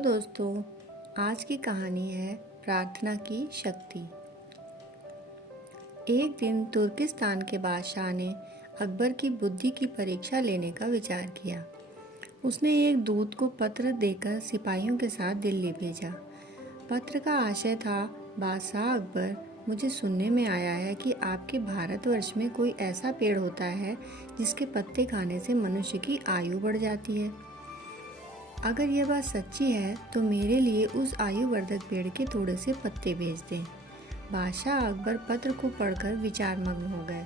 दोस्तों, आज की कहानी है प्रार्थना की शक्ति। एक दिन तुर्किस्तान के बादशाह ने अकबर की बुद्धि की परीक्षा लेने का विचार किया। उसने एक दूत को पत्र देकर सिपाहियों के साथ दिल्ली भेजा। पत्र का आशय था, बादशाह अकबर, मुझे सुनने में आया है कि आपके भारतवर्ष में कोई ऐसा पेड़ होता है जिसके पत्ते खाने से मनुष्य की आयु बढ़ जाती है। अगर यह बात सच्ची है तो मेरे लिए उस आयुवर्धक पेड़ के थोड़े से पत्ते भेज दें। बादशाह अकबर पत्र को पढ़कर विचारमग्न हो गए।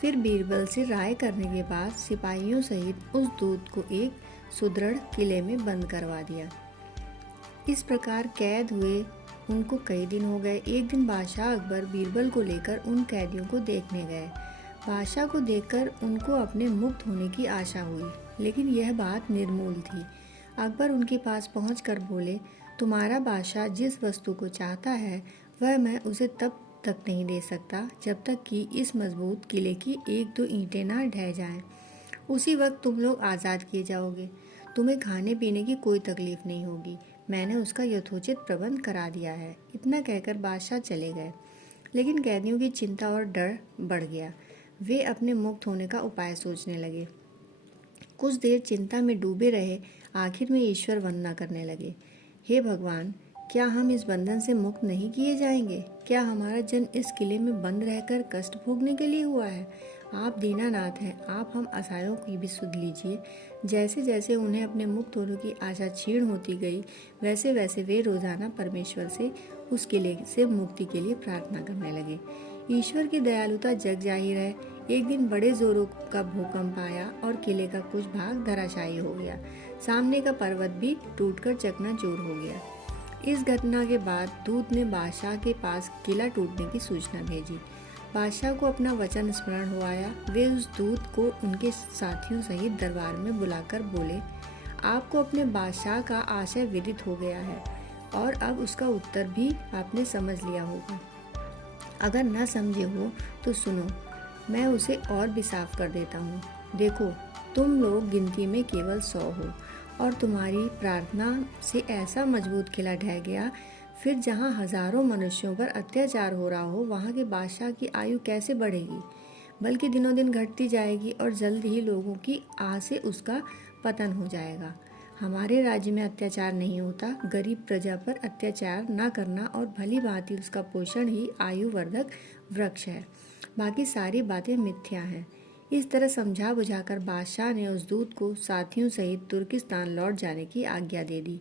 फिर बीरबल से राय करने के बाद सिपाहियों सहित उस दूत को एक सुदृढ़ किले में बंद करवा दिया। इस प्रकार कैद हुए उनको कई दिन हो गए। एक दिन बादशाह अकबर बीरबल को लेकर उन कैदियों को देखने गए। बादशाह को देखकर उनको अपने मुक्त होने की आशा हुई, लेकिन यह बात निर्मूल थी। अकबर उनके पास पहुंचकर बोले, तुम्हारा बादशाह जिस वस्तु को चाहता है वह मैं उसे तब तक नहीं दे सकता जब तक कि इस मजबूत किले की एक दो ईंटें ना ढह जाएं। उसी वक्त तुम लोग आज़ाद किए जाओगे। तुम्हें खाने पीने की कोई तकलीफ नहीं होगी। मैंने उसका यथोचित प्रबंध करा दिया है। इतना कहकर बादशाह चले गए, लेकिन कैदियों की चिंता और डर बढ़ गया। वे अपने मुक्त होने का उपाय सोचने लगे। कुछ देर चिंता में डूबे रहे। आखिर में ईश्वर वंदना करने लगे। हे भगवान, क्या हम इस बंधन से मुक्त नहीं किए जाएंगे? क्या हमारा जन्म इस किले में बंद रहकर कष्ट भोगने के लिए हुआ है? आप दीनानाथ हैं, आप हम असहायों की भी सुध लीजिए। जैसे जैसे उन्हें अपने मुक्त होने की आशा क्षीण होती गई, वैसे वैसे वे रोजाना परमेश्वर से उस किले से मुक्ति के लिए प्रार्थना करने लगे। ईश्वर की दयालुता जग जाहिर है। एक दिन बड़े जोरों का भूकंप आया और किले का कुछ भाग धराशायी हो गया। सामने का पर्वत भी टूटकर चकनाचूर हो गया। इस घटना के बाद दूत ने बादशाह के पास किला टूटने की सूचना भेजी। बादशाह को अपना वचन स्मरण हो आया। वे उस दूत को उनके साथियों सहित दरबार में बुलाकर बोले, आपको अपने बादशाह का आशय विदित हो गया है और अब उसका उत्तर भी आपने समझ लिया होगा। अगर न समझे हो तो सुनो, मैं उसे और भी साफ कर देता हूँ। देखो, तुम लोग गिनती में केवल 100 हो और तुम्हारी प्रार्थना से ऐसा मजबूत किला ढह गया। फिर जहाँ हजारों मनुष्यों पर अत्याचार हो रहा हो, वहाँ के बादशाह की आयु कैसे बढ़ेगी? बल्कि दिनों दिन घटती जाएगी और जल्द ही लोगों की आह से उसका पतन हो जाएगा। हमारे राज्य में अत्याचार नहीं होता। गरीब प्रजा पर अत्याचार न करना और भली भांति उसका पोषण ही आयुवर्धक वृक्ष है। बाकी सारी बातें मिथ्या हैं। इस तरह समझा बुझाकर बादशाह ने उस दूत को साथियों सहित तुर्किस्तान लौट जाने की आज्ञा दे दी।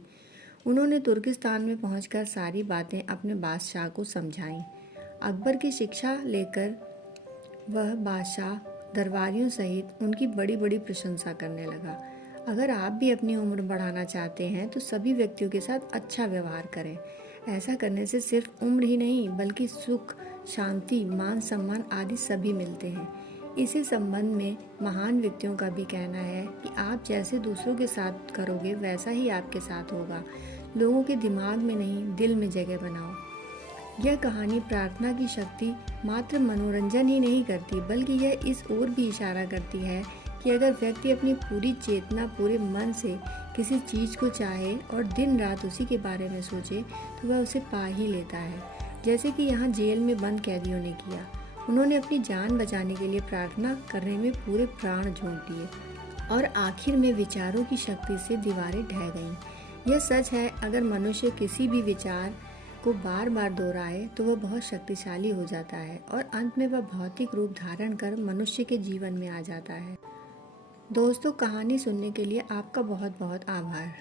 उन्होंने तुर्किस्तान में पहुंचकर सारी बातें अपने बादशाह को समझाईं। अकबर की शिक्षा लेकर वह बादशाह दरबारियों सहित उनकी बड़ी बड़ी प्रशंसा करने लगा। अगर आप भी अपनी उम्र बढ़ाना चाहते हैं तो सभी व्यक्तियों के साथ अच्छा व्यवहार करें। ऐसा करने से सिर्फ उम्र ही नहीं बल्कि सुख, शांति, मान सम्मान आदि सभी मिलते हैं। इसी संबंध में महान व्यक्तियों का भी कहना है कि आप जैसे दूसरों के साथ करोगे वैसा ही आपके साथ होगा। लोगों के दिमाग में नहीं, दिल में जगह बनाओ। यह कहानी प्रार्थना की शक्ति मात्र मनोरंजन ही नहीं करती, बल्कि यह इस ओर भी इशारा करती है कि अगर व्यक्ति अपनी पूरी चेतना, पूरे मन से किसी चीज को चाहे और दिन रात उसी के बारे में सोचे तो वह उसे पा ही लेता है। जैसे कि यहाँ जेल में बंद कैदियों ने किया। उन्होंने अपनी जान बचाने के लिए प्रार्थना करने में पूरे प्राण झोंक दिए और आखिर में विचारों की शक्ति से दीवारें ढह गईं। यह सच है, अगर मनुष्य किसी भी विचार को बार बार दोहराए तो वह बहुत शक्तिशाली हो जाता है और अंत में वह भौतिक रूप धारण कर मनुष्य के जीवन में आ जाता है। दोस्तों, कहानी सुनने के लिए आपका बहुत बहुत आभार।